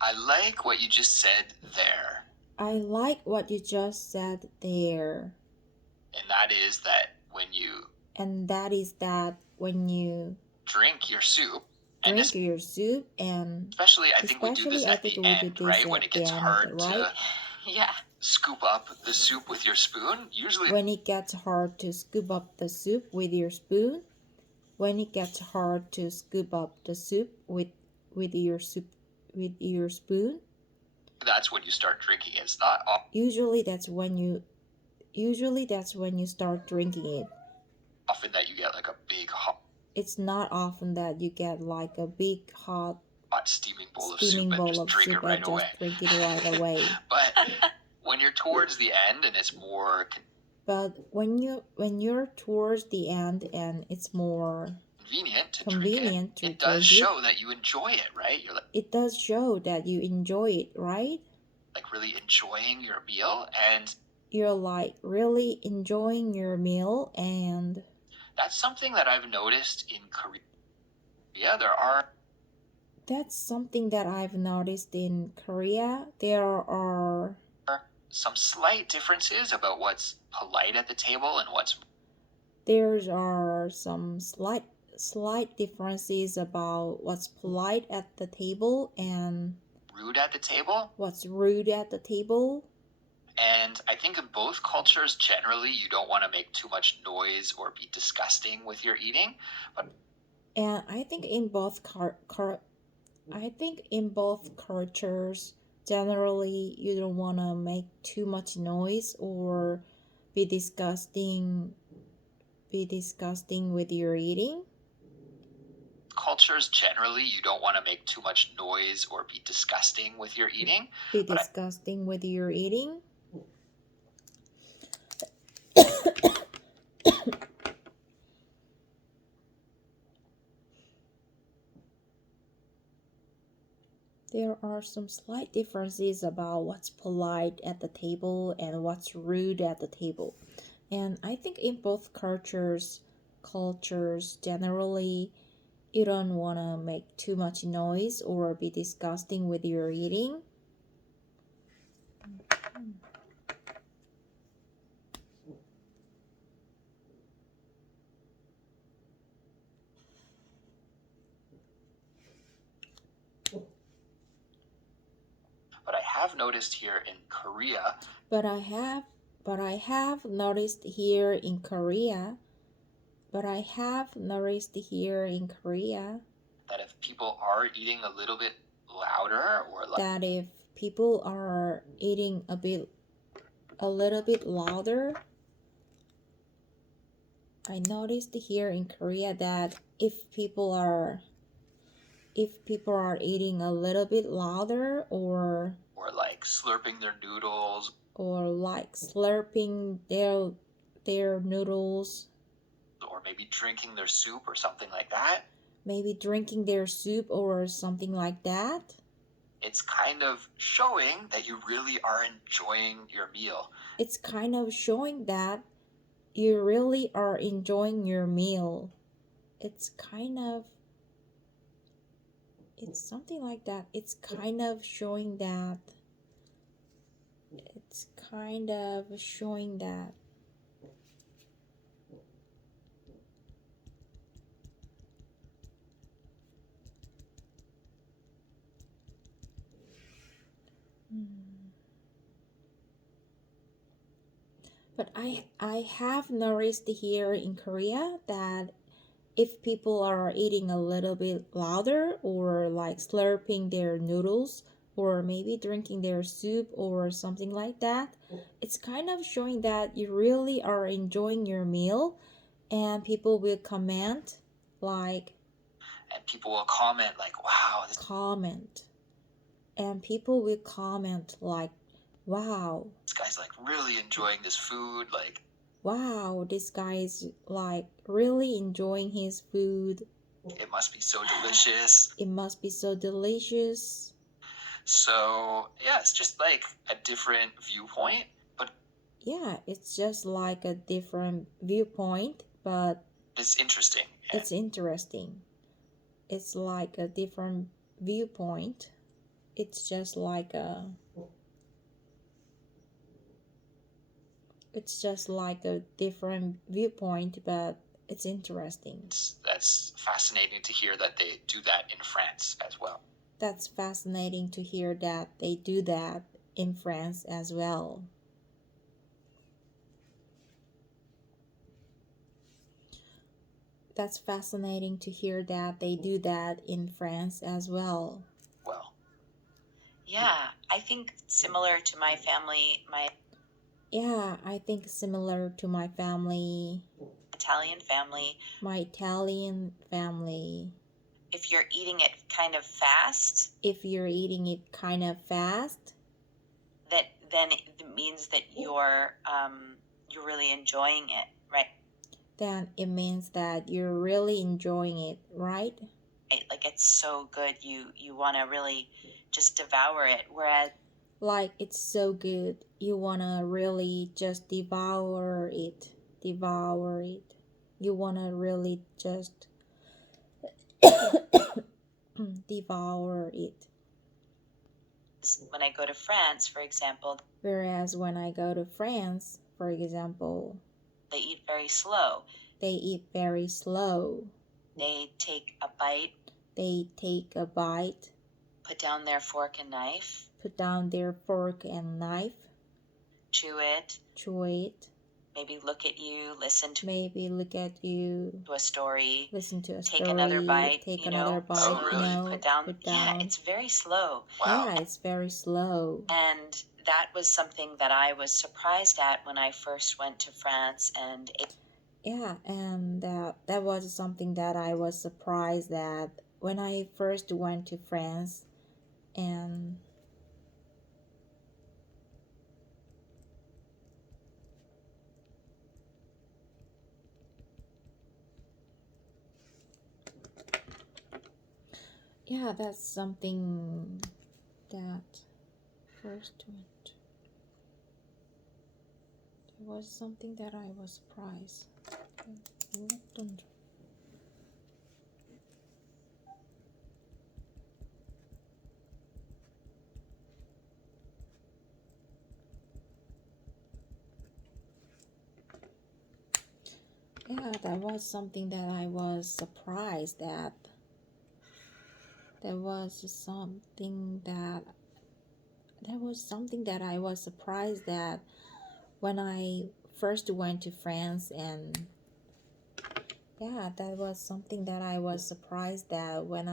I like what you just said there. I like what you just said there. And that is that when you drink your soup, and drink your soup, and especially I think we do this at the end, right? When it gets hard to Yeah. scoop up the soup with your spoon, usually When it gets hard to scoop up the soup with your spoon. When it gets hard to scoop up the soup with your spoon. that's when you start drinking it. It's not Usually that's when you start drinking it. often that you get like a big hot It's not often that you get like a big hot steaming bowl of soup and just drink it right away. Drink it right away. But when you're towards the end and it's more But when you're towards the end and it's more convenient to convenient drink it, it does show that you enjoy it, right? You're like, it does show that you enjoy it, right? Like really enjoying your meal, and you're like really enjoying your meal, and that's something that I've noticed in Korea. That's something that I've noticed in Korea. There are some slight differences about what's polite at the table and there are some slight differences about what's polite at the table and rude at the table. What's rude at the table. And I think in both cultures, generally, you don't want to make too much noise or be disgusting with your eating. And I think in both cultures, generally, you don't want to make too much noise or be disgusting with your eating. Cultures, generally, you don't want to make too much noise or be disgusting with your eating. With your eating. There are some slight differences about what's polite at the table and what's rude at the table. And I think in both cultures generally, you don't want to make too much noise or be disgusting with your eating. But I have noticed here in Korea. But I have noticed here in Korea. That if people are eating a little bit louder or like that if people are eating a little bit louder. I noticed here in Korea that if people are eating a little bit louder or like slurping their noodles or like slurping their noodles or maybe drinking their soup or something like that. It's kind of showing that you really are enjoying your meal. It's kind of showing that you really are enjoying your meal. It's something like that. It's kind of showing that. But I have noticed here in Korea that if people are eating a little bit louder or like slurping their noodles or maybe drinking their soup or something like that, it's kind of showing that you really are enjoying your meal, and people will comment like wow, this guy's like really enjoying this food, like wow, this guy's like really enjoying his food. It must be so delicious. So, yeah, it's just like a different viewpoint, but yeah, it's just like a different viewpoint, but it's interesting. It's interesting. It's like a different viewpoint. it's just like a different viewpoint, but it's interesting. That's fascinating to hear that they do that in France as well. That's fascinating to hear that they do that in France as well. That's fascinating to hear that they do that in France as well. Well, Yeah, I think similar to my family, my Yeah, I think similar to my family, Italian family, my Italian family. if you're eating it kind of fast, If you're eating it kind of fast, then it means that you're really enjoying it, right? then it means that you're really enjoying it, right? Like it's so good, you want to really just devour it. Whereas Like it's so good, you wanna really just devour it. Devour it. You wanna really just devour it. when I go to France, for example, Whereas when I go to France, for example, they eat very slow. they eat very slow. They take a bite, They take a bite, put down their fork and knife, put down their fork and knife, chew it, chew it, maybe look at you, listen to maybe look at you, a story, listen to a take story, another bite, take you another know, bite, Oh, really? put down. put Yeah, down. it's very slow. wow. Yeah, it's very slow. And that was something that I was surprised at when I first went to France, and Yeah, and that was something that I was surprised at when I first went to France. And yeah, that's something that first went. There was something that I was surprised. Yeah, that was something that I was surprised at. There was something that I was surprised at when I first went to France. And yeah, that was something that I was surprised at when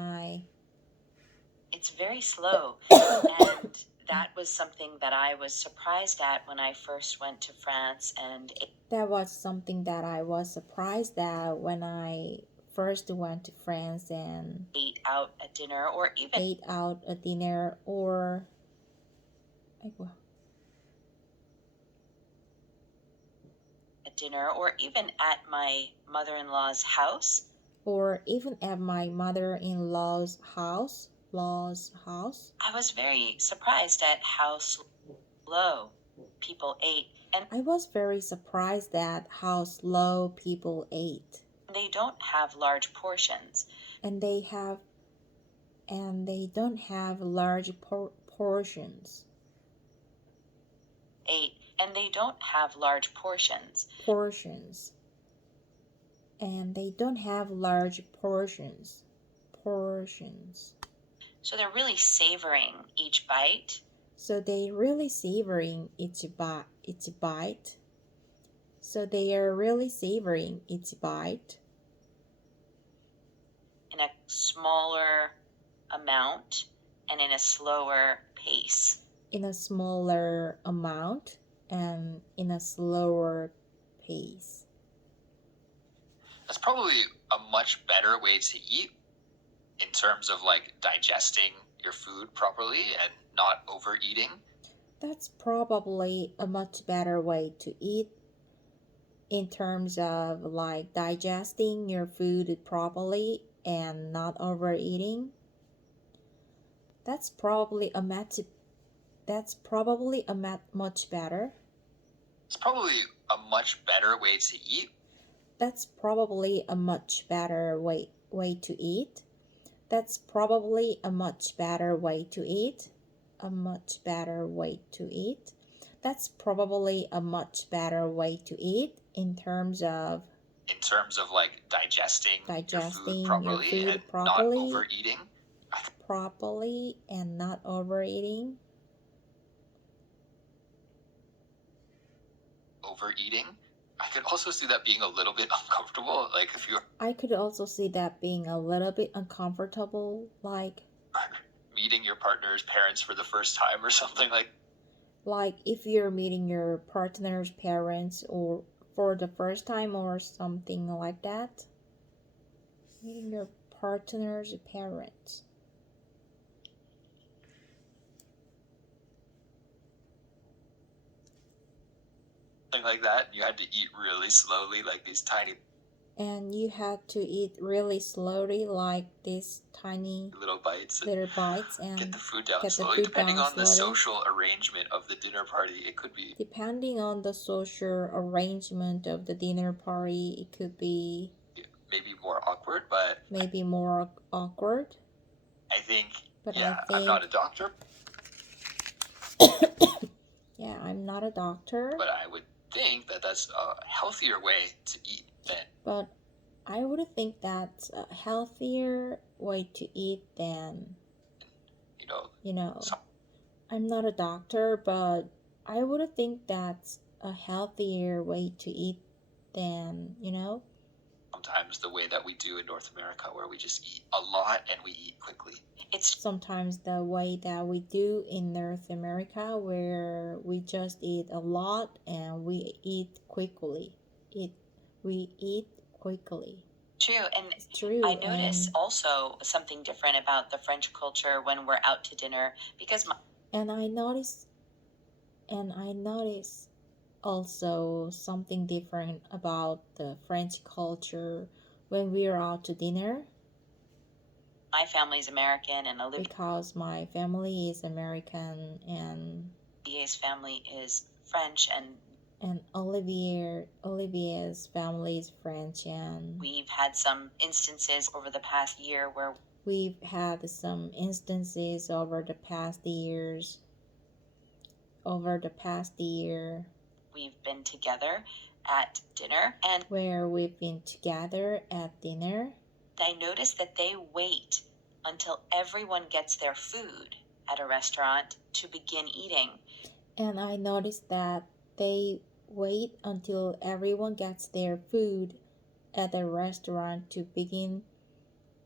it's very slow. And that was something that I was surprised at when I first went to France, and that was something that I was surprised at when I first went to France and ate out a dinner or even ate out a dinner or at my mother-in-law's house. or even at my mother-in-law's house. I was very surprised at how slow people ate, and I was very surprised at how slow people ate. they don't have large portions. And they don't have large portions. And they don't have large portions. And they don't have large portions. So they're really savoring each bite. So they really savoring each bite. So they are really savoring each bite. In a smaller amount and in a slower pace. In a smaller amount and in a slower pace. That's probably a much better way to eat in terms of like digesting your food properly and not overeating. That's probably a much better way to eat in terms of like digesting your food properly and not overeating. That's probably a much better. It's probably a much better way to eat. That's probably a much better way to eat. That's probably a much better way to eat. a much better way to eat. That's probably a much better way to eat in terms of like digesting your food digesting your properly food and not properly, overeating. properly and not overeating. Overeating. I could also see that being a little bit uncomfortable. Like if you're I could also see that being a little bit uncomfortable, like meeting your partner's parents for the first time or something like if you're meeting your partner's parents or for the first time or something like that. Meeting your partner's parents. something like that. You had to eat really slowly, like these tiny And you had to eat really slowly, like these tiny little bites and little bites, and get the food down get the slowly. food Depending down on the slowly. social arrangement of the dinner party, it could be Depending on the social arrangement of the dinner party, it could be maybe more awkward, but maybe more awkward. I think, But yeah, I I'm not think, a doctor, yeah, I'm not a doctor, but I would think that that's a healthier way to eat than, but I would think that's a healthier way to eat than, you know, I'm not a doctor, but I would think that's a healthier way to eat than, sometimes the way that we do in North America, where we just eat a lot and we eat quickly. It's sometimes the way that we do in North America, where we just eat a lot and we eat quickly. We eat quickly. true. And It's true. I notice also something different about the French culture when we're out to dinner because and I notice also something different about the French culture when we are out to dinner, my family's American and because my family is American and Olivier's family is French, and Olivier's family is French, and we've had some instances over the past year where we've had some instances over the past year we've been together at dinner, and where we've been together at dinner. I noticed that they wait until everyone gets their food at a restaurant to begin eating. And I noticed that they wait until everyone gets their food at the restaurant to begin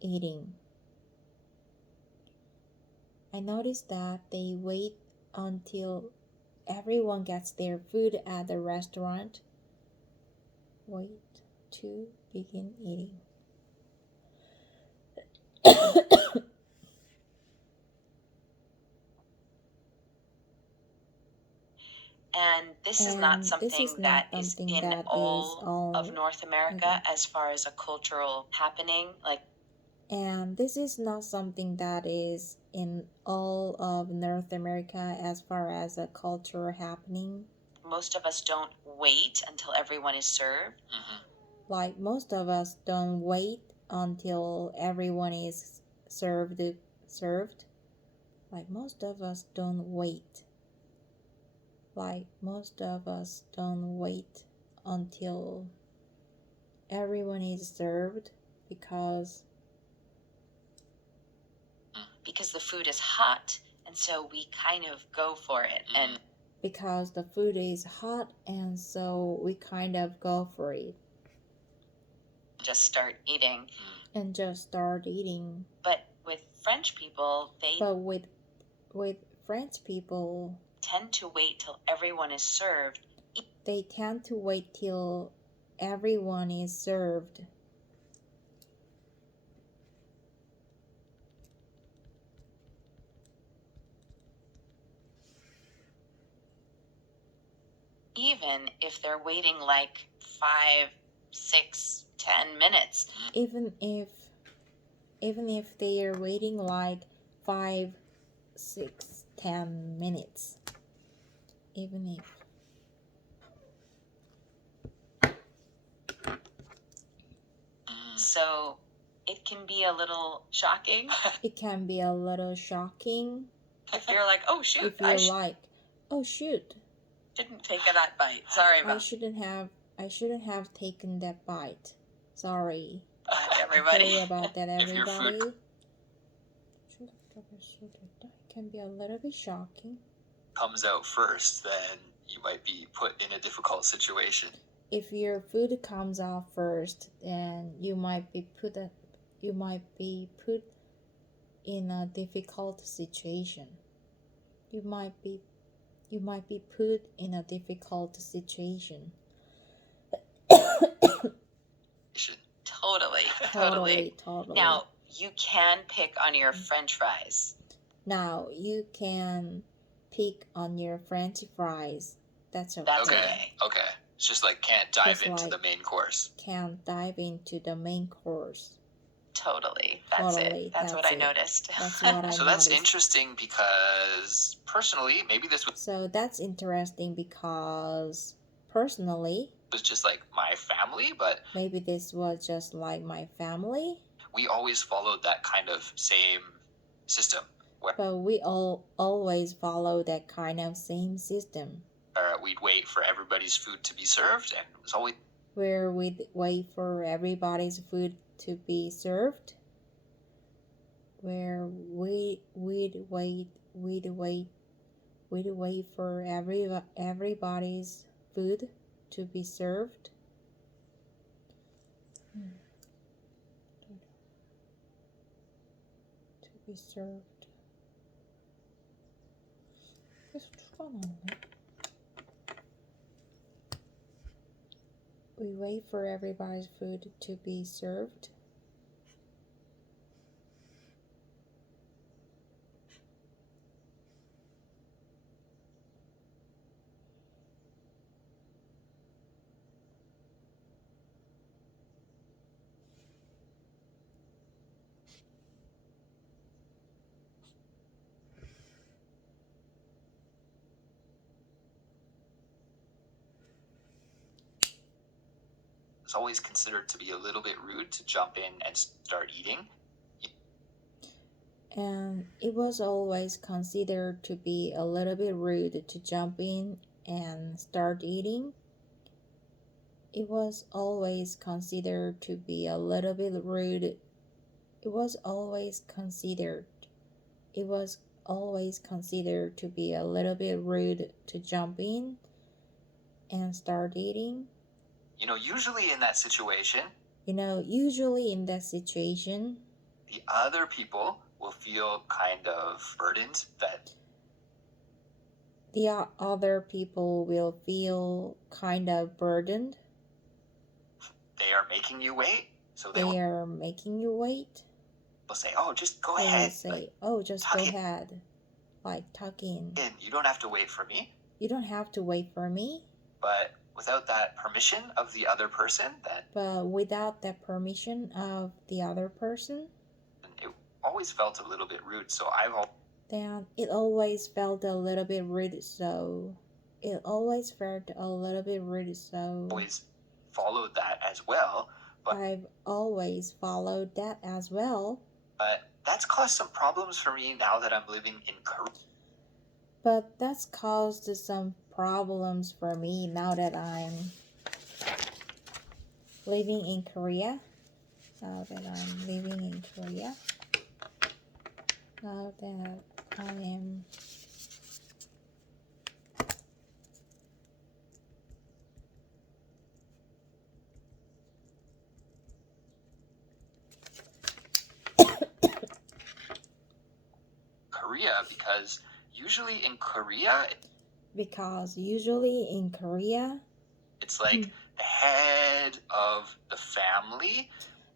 eating. I noticed that they wait until everyone gets their food at the restaurant. Wait to begin eating. And this is not something that is in all of North America as far as a cultural happening. And this is not something that is in all of North America as far as a culture happening. Most of us don't wait until everyone is served. Mm-hmm. Like most of us don't wait until everyone is served. Like most of us don't wait. Like most of us don't wait until everyone is served because the food is hot, and so we kind of go for it. And because the food is hot, and so we kind of go for it. Just start eating. But with French people, French people tend to wait till everyone is served. They tend to wait till everyone is served. Even if they're waiting like 5, 6, 10 minutes. Even if they are waiting like 5, 6, 10 minutes. Even if. So it can be a little shocking. It can be a little shocking. If you're like, oh shoot, If you're like, oh shoot, shouldn't take that bite. Sorry I about shouldn't have taken that bite. Sorry. everybody. Sorry about that, If your food everybody. That can be a little bit shocking. comes out first, then you might be put in a difficult situation. If your food comes out first, then you might be put in a difficult situation. You might be put in a difficult situation. Totally. Totally. Now, you can pick on your French fries. Now you can pick on your French fries. That's okay. Okay. It's just like can't dive Just into like- the main course. Can't dive into the main course. Totally. That's Totally, it. That's what that's I it. noticed. That's what I So that's noticed. interesting because personally, maybe this So that's interesting because personally, was just like my family, but maybe this was just like my family, we always followed that kind of same system where but we all always follow that kind of same system we'd wait for everybody's food to be served, and it was always where we'd wait for everybody's food to be served. Where we'd wait for everybody's food to be served. To be served. We wait for everybody's food to be served. it's always considered to be a little bit rude to jump in and start eating. And it was always considered to be a little bit rude to jump in and start eating. It was always considered to be a little bit rude. It was always considered to be a little bit rude to jump in and start eating. Usually in that situation, Usually in that situation, the other people will feel kind of burdened that the other people will feel kind of burdened. they are making you wait. So they They are making you wait. will say, "Oh, just go They will ahead. say, "Oh, just tuck go in. ahead." Like tuck in. You don't have to wait for me." You don't have to wait for me. But without that permission of the other person, then But without the permission of the other person, it always felt a little bit rude. So I've then it always felt a little bit rude. So always followed that as well. But I've always followed that as well. that's caused some problems for me now that I'm living in Korea. But that's caused some problems for me now that I'm living in Korea. Now that I'm living in Korea. Now that I am Korea, because usually in Korea, it's like the head of the family,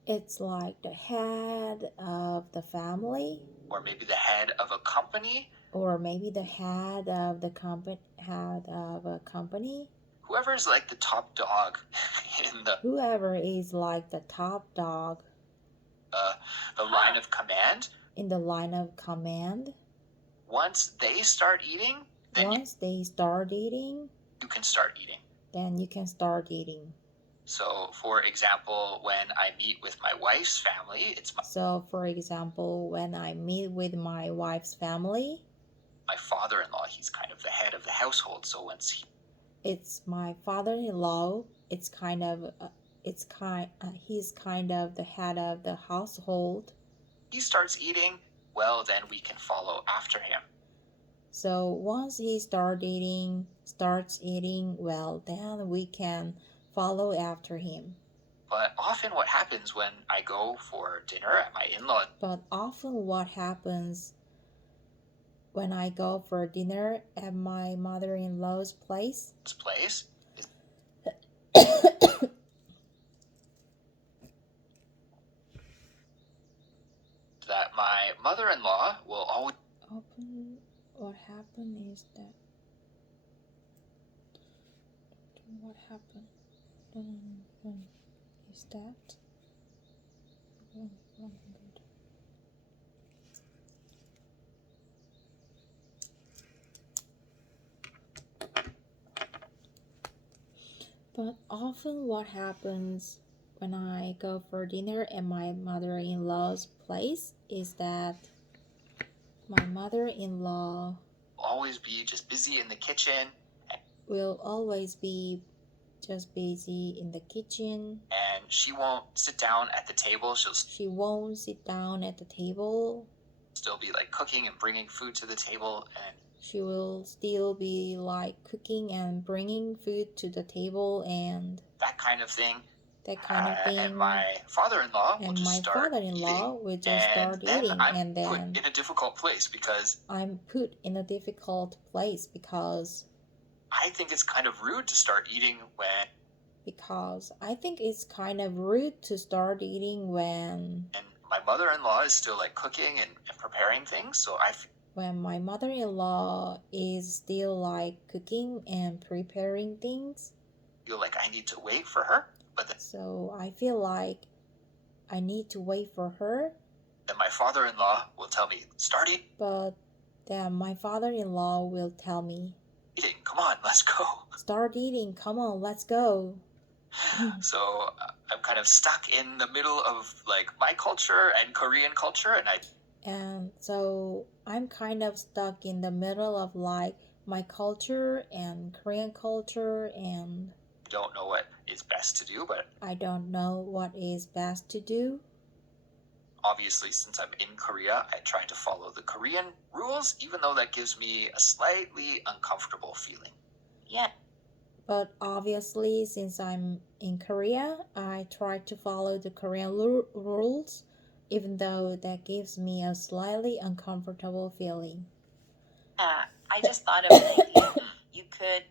it's like the head of the family, or maybe the head of a company, or maybe the head of a company. whoever's like the top dog in Whoever is like the top dog the line of command. in the line of command. Once they start eating, then you can start eating. Then you can start eating. So, for example, when I meet with my wife's family, So, for example, when I meet with my wife's family, my father-in-law, he's kind of the head of the household. So once It's my father-in-law. He's kind of the head of the household. he starts eating, well, then we can follow after him. So once he starts eating, well, then we can follow after him. But often what happens when I go for dinner at my in-law But often what happens when I go for dinner at my mother-in-law's place is that my mother-in-law will always what happened is that but often what happens when I go for dinner at my mother-in-law's place is that my mother-in-law always be just busy in the kitchen, will always be just busy in the kitchen. and she won't sit down at the table. She won't sit down at the table. Still be like cooking and bringing food to the table, and She will still be like cooking and bringing food to the table and that kind of thing. And And my father-in-law will just my start father-in-law eating, will just and start then eating, I'm and put then in a difficult place because I'm put in a difficult place because I think it's kind of rude to start eating when I think it's kind of rude to start eating when and my mother-in-law is still like cooking and preparing things. So I my mother-in-law is still like cooking and preparing things. feel like I need to wait for her, but So I feel like I need to wait for her. then my father-in-law will tell me, start But then my father-in-law will tell me, eating, come on, let's go. start eating, come on, let's go. So I'm kind of stuck in the middle of like my culture and Korean culture, And so I'm kind of stuck in the middle of like my culture and Korean culture, and don't know what is best to do. But I don't know what is best to do. obviously, since I'm in Korea, I try to follow the Korean rules, even though that gives me a slightly uncomfortable feeling. Yeah. But obviously, since I'm in Korea, I try to follow the Korean rules, even though that gives me a slightly uncomfortable feeling. I just thought of an idea. You could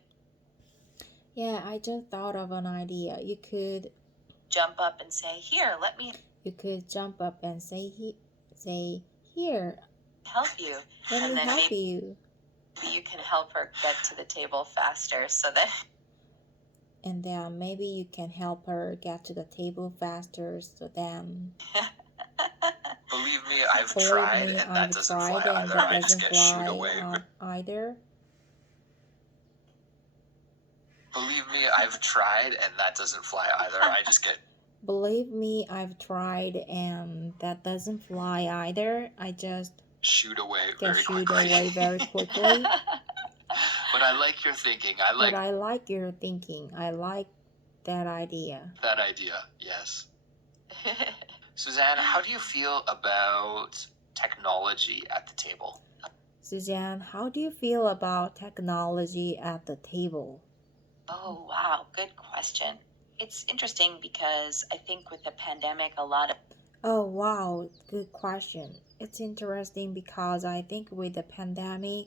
Yeah, I just thought of an idea. You could jump up and say, "Here, let me jump up and say, here, help you." let And me then help maybe you. you can help her get to the table faster so that And then maybe you can help her get to the table faster, so then Believe me, I've tried, and that doesn't fly either. I just get shooed away. either. Believe me, I've tried, and that doesn't fly either. I just get Believe me, I've tried, and that doesn't fly either. I just shoot away get very shooed quickly. away very quickly. But I like your thinking. I But I like your thinking. I like that idea. that idea. Yes. Suzanne, how do you feel about technology at the table? Suzanne, how do you feel about technology at the table? Oh, wow, good question. It's interesting because I think with the pandemic, a lot Oh, wow, good question. It's interesting because I think with the pandemic,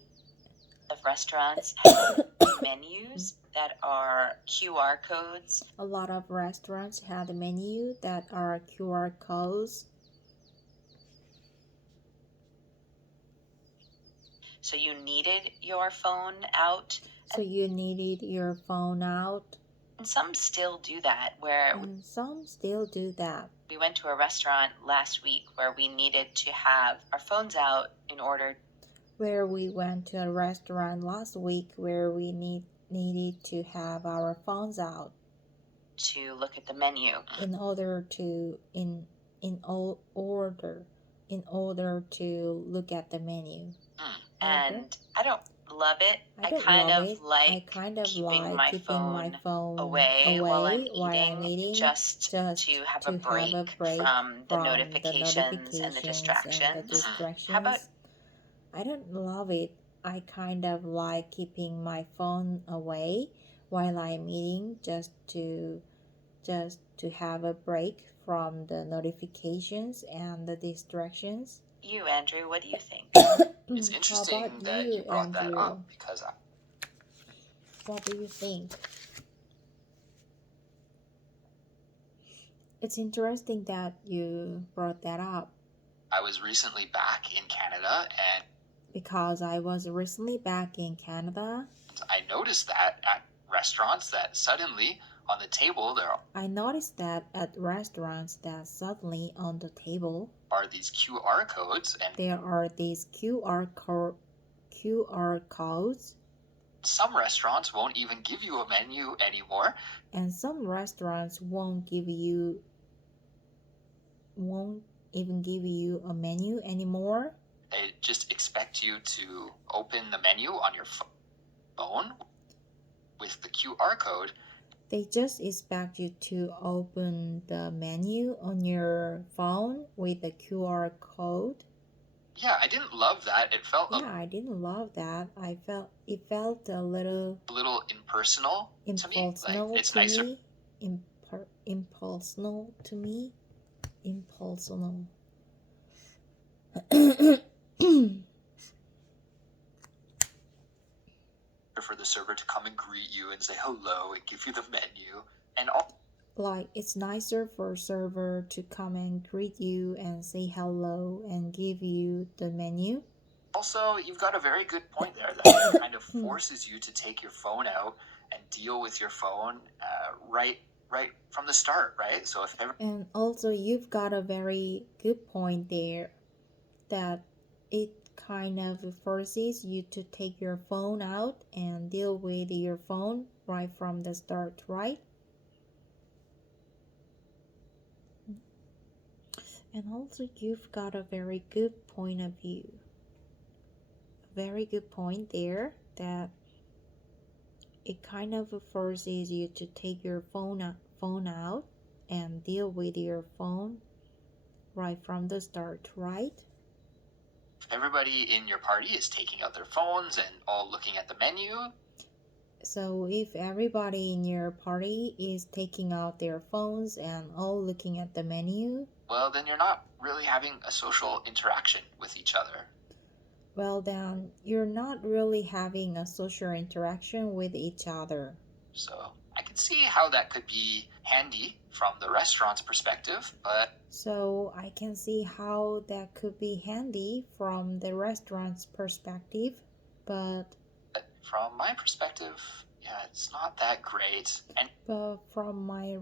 of restaurants have menus that are QR codes. a lot of restaurants had a menu that are QR codes. So you needed your phone out. So you needed your phone out. And some still do that, where And some still do that. we went to a restaurant last week where we needed to have our phones out in order Where we went to a restaurant last week where we needed to have our phones out to look at the menu. in order to in order to look at the menu. And I don't love it. I I don't kind love of it. I like kind of keeping like my keeping my phone phone away while I'm while I'm eating, eating, just just to have a to have a break break from the from the notifications and the notifications and the distractions. How about distractions. I don't love it. I kind of like keeping my phone away while I'm eating, just to have a break from the notifications and the distractions. you, Andrew? What do you think? It's How interesting about that you, you brought that Andrew? up because What do you think? It's interesting that you brought that up I was recently back in Canada and because I was recently back in Canada. I noticed that at restaurants that suddenly on the table there I noticed that at restaurants that suddenly on the table are these QR codes, and there are these QR codes, some restaurants won't even give you a menu anymore. and some restaurants won't even give you a menu anymore. They just expect you to open the menu on your phone with the QR code. They just expect you to open the menu on your phone with the QR code. Yeah, I didn't love that. It felt Yeah, I didn't love that. It felt a little a little impersonal to me. Like, impersonal it's to nicer me. Impersonal to me. Impersonal. for the server to come and greet you and say hello and give you the menu. And all Like, it's nicer for a server to come and greet you and say hello and give you the menu. also, you've got a very good point there that it kind of forces you to take your phone out and deal with your phone right from the start, right? So if ever And also, you've got a very good point there that it kind of forces you to take your phone out and deal with your phone right from the start, right? And also, you've got a very good point of view. A very good point there that it kind of forces you to take your phone out and deal with your phone right from the start, right? everybody in your party is taking out their phones and all looking at the menu, So if everybody in your party is taking out their phones and all looking at the menu, well, then you're not really having a social interaction with each other. well, then you're not really having a social interaction with each other. So I can see how that could be handy from the restaurant's perspective, but So I can see how that could be handy from the restaurant's perspective, but from my perspective, yeah, it's not that great. And from my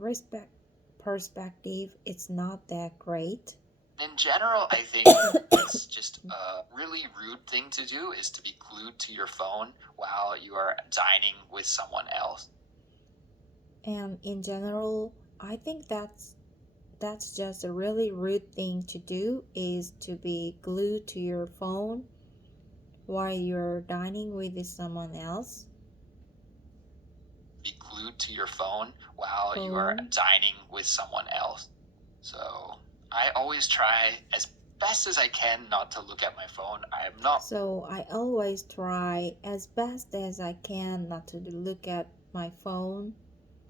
perspective, it's not that great. in general, I think it's just a really rude thing to do is to be glued to your phone while you are dining with someone else. And in general, I think that's just a really rude thing to do, is to be glued to your phone while you're dining with someone else. Be glued to your phone while you are dining with someone else. So I always try as best as I can not to look at my phone. So I always try as best as I can not to look at my phone.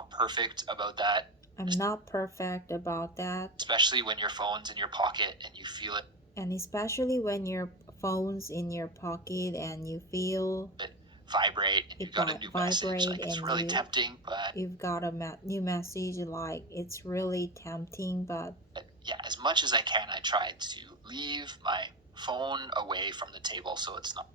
Perfect about that. I'm not perfect about that. Especially when your phone's in your pocket and you feel it. And especially when your phone's in your pocket and you feel it vibrate and you've got a new message. Like, it's really tempting, but you've got a new message, like it's really tempting, but yeah, as much as I can, I try to leave my phone away from the table so it's not.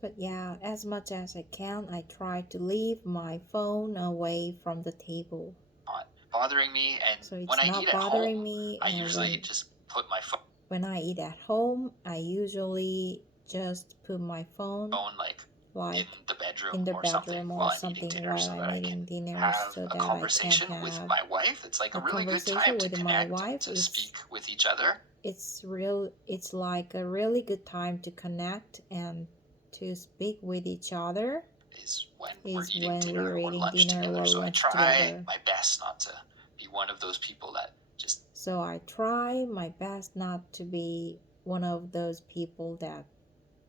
But yeah, as much as I can, I try to leave my phone away from the table. Not bothering me, and so it's when I not eat bothering at home, me. I usually just put my phone. When I eat at home, I usually just put my phone like in the bedroom in the or bedroom while I'm eating dinner, while so that I'm I can eating dinner, have so a that conversation I can with have my wife. It's like a really good conversation time to with my connect wife. and to speak with each other. it's like a really good time to connect and to speak with each other is when we're is eating when dinner we're or eating lunch dinner together. or So I lunch try together. my best not to be one of those people that just So I try my best not to be one of those people that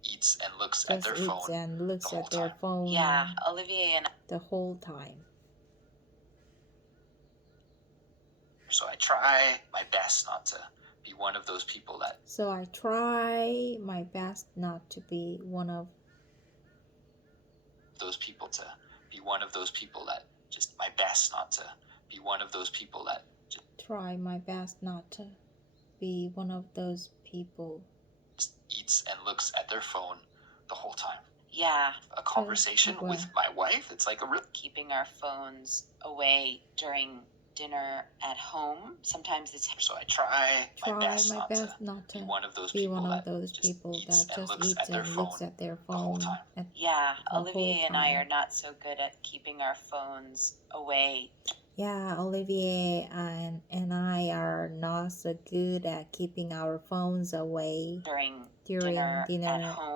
eats and looks at just their eats phone and looks the whole at their time. phone Yeah, Olivier and the whole time. So I try my best not to be one of those people that So I try my best not to be one of those people to be one of those people that just my best not to be one of those people that just try my best not to be one of those people. eats and looks at their phone the whole time. yeah, A conversation well. with my wife, it's like a real keeping our phones away during dinner at home. Sometimes it's so I try my best not to be one of those be people one of that those just people eats that and just looks eats at their and phone looks at their the whole phone time. yeah, the Olivier whole and I time. are not so good at keeping our phones away. Yeah, Olivier and I are not so good at keeping our phones away during dinner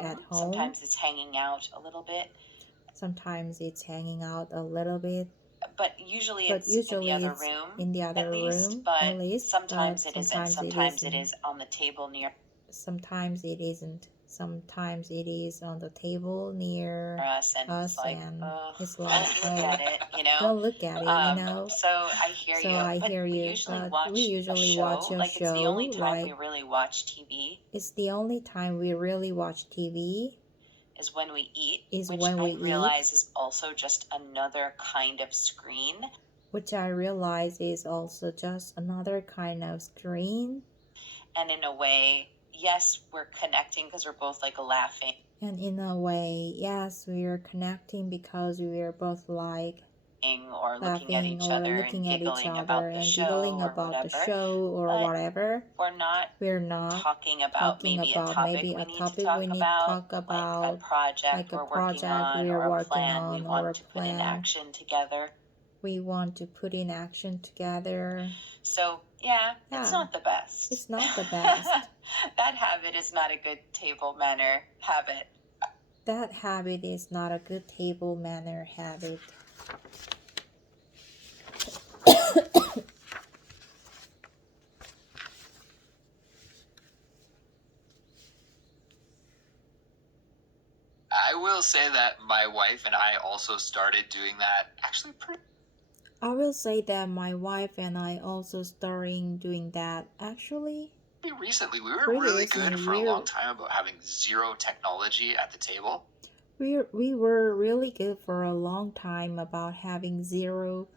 at home. Sometimes it's hanging out a little bit, Sometimes it's hanging out a little bit, but usually but it's usually in the other it's room in the other at least. room But at least. sometimes But it isn't. Sometimes it is on the table near Sometimes it isn't. Sometimes it is on the table near us, and us, it's like, and it's don't like, look at it, you know. don't look at it, you know. So I hear So you. I But hear we you. usually But watch we usually a watch show. a Like it's the only show. time we Like really watch TV it's the only time we really watch TV is when we eat, is which when we I realize is also just another kind of screen. which I realize is also just another kind of screen. And in a way, yes, we're connecting because we're both like laughing. And in a way, yes, we are connecting because we are both like Or looking at laughing each or other looking and at each giggling other about the and show giggling or about the whatever. show or But whatever. we're not talking about talking maybe about a topic maybe we a need topic to talk we need to about, talk about, like a project like a we're working project on we're or a working plan we on or want a to put in plan action together. we want to put in action together. So yeah, it's Yeah, not the best. it's not the best. That habit is not a good table manner habit. That habit is not a good table manner habit. I will say that my wife and I also started doing that actually pretty I will say that my wife and I also starting doing that actually recently. We were pretty really good for a recently. long time about having zero technology at the table. We were really good for a long time about having zero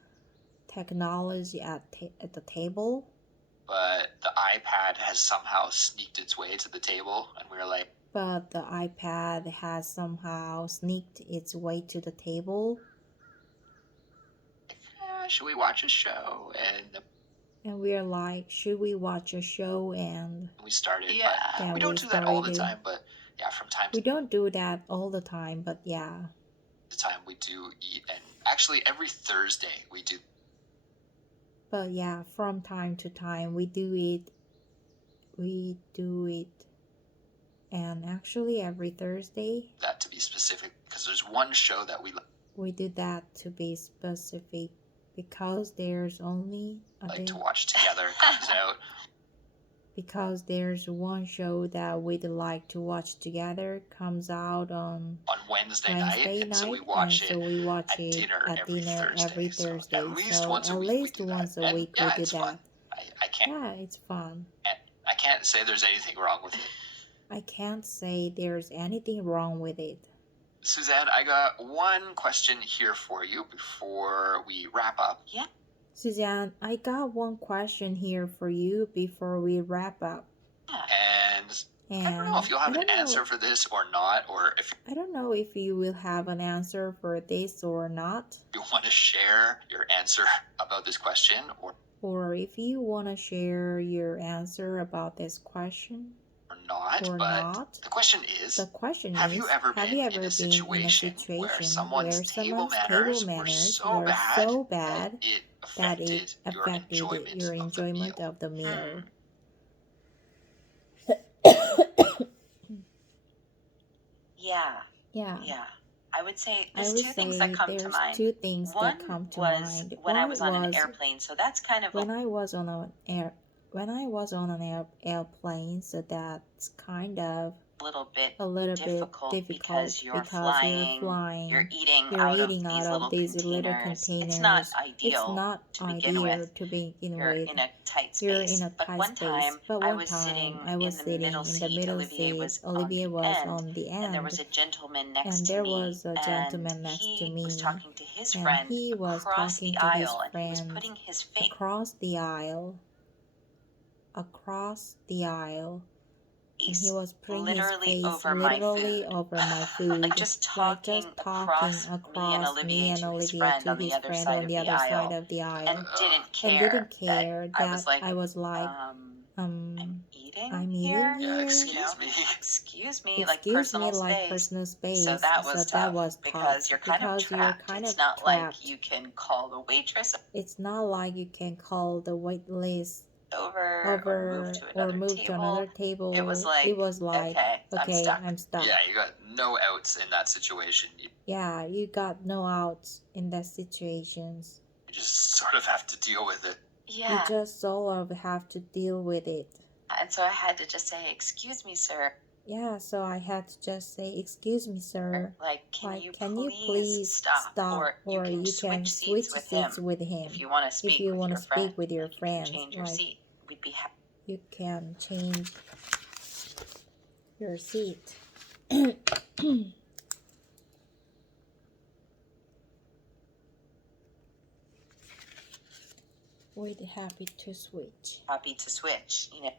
technology at the table. But the iPad has somehow sneaked its way to the table, and we were like, But the iPad has somehow sneaked its way to the table. should we watch a show? And we are like, should we watch a show? And we started. Yeah. But we don't do that all the time, but yeah, from time we don't do that all the time, but yeah. The time we do eat, and actually every Thursday we do. But yeah, from time to time we do it. We do it. And actually every Thursday. That to be specific, because there's one show that we do that to be specific, because there's only a like day. To watch together comes out. Because there's one show that we'd like to watch together comes out on Wednesday night, and so we watch it at dinner every Thursday. So at least once a week we do that. we do that. I can't. Yeah, it's fun. I can't say there's anything wrong with it. I can't say there's anything wrong with it. Suzanne, I got one question here for you before we wrap up. Yeah. Suzanne, I got one question here for you before we wrap up. And I don't know if you'll have an answer for this or not, or if I don't know if you will have an answer for this or not. You want to share your answer about this question, or if you want to share your answer about this question. But the question is, have you ever been in a situation where someone's table manners were so bad that it affected your enjoyment of the meal? Yeah, Yeah. yeah. I would say I there's would two things say that come to there's mind. two things One that come to was mind. when I One was on an was airplane, so that's kind of when I was on an airplane, so that's kind of a little bit a little bit difficult because difficult because you're flying, you're eating you're out of eating out these of little these little containers. It's not containers. It's ideal not to begin ideal with. to begin You're with. in a tight You're in space. a But tight one space. time But I one was time sitting I was in the sitting middle in the seat. middle Olivier seat. was on Olivia the was end, on the and there was end, a gentleman and next to there me, was a and gentleman next to he me, was talking to his and friend he was across talking the to his aisle, and he was friend putting his face across the aisle, and he was putting his literally face over my literally food. over my Like food, just like talking just talking across me and across me and Olivia Olivia to to his his friend friend on on the the other other side side of of the the aisle, and aisle, didn't and care didn't care that I was like, I'm eating I'm eating here. Yeah, here. excuse me. Excuse me, like Excuse me, personal like space. personal So space. that So was that tough was because tough you're kind of because you're trapped. kind It's of not trapped. like you can call the waitress It's not like you can call the wait list over or move to another table. It was like, okay, I'm okay, stuck. I'm stuck. Yeah, you got no outs in that situation. Yeah, you got no outs in that situations. You just sort of have to deal with it. Yeah. You just sort of have to deal with it. And so I had to just say, excuse me, sir. Yeah, so I had to just say, excuse me, sir. Like, can you please stop? Or you can switch seats with him. If you want to speak, with your friends. change your seat. We'd be happy. You can change your seat. We'd happy to switch. Happy to switch, you know.